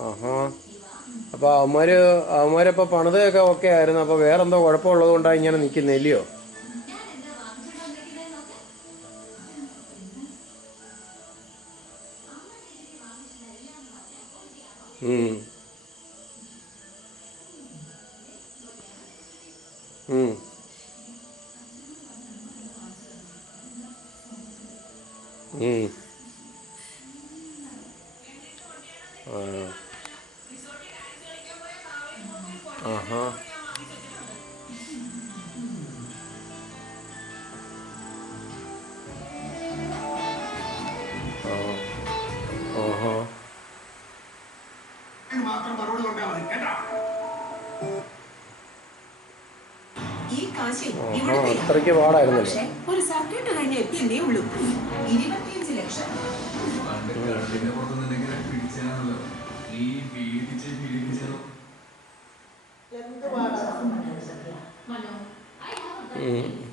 ആഹാ. അപ്പോൾ അവന്മാരപ്പോൾ പണിതൊക്കെ ഓക്കെ ആയിരുന്നു. അപ്പോൾ വേറെന്തോ കുഴപ്പമുള്ളത് കൊണ്ടാണ് ഇങ്ങനെ നിൽക്കുന്നില്ലയോ? ഉം. ഉം. ഉം. ആ. ആഹാ. ആ. ആഹാ. ആഹാ. അത്രയ്ക്ക് പാടായിരുന്നല്ലോ. ഒരു സർക്യൂട്ട് കഴിഞ്ഞ് എത്തിയേ ഉള്ളൂ. 25 ലക്ഷം. ഉം.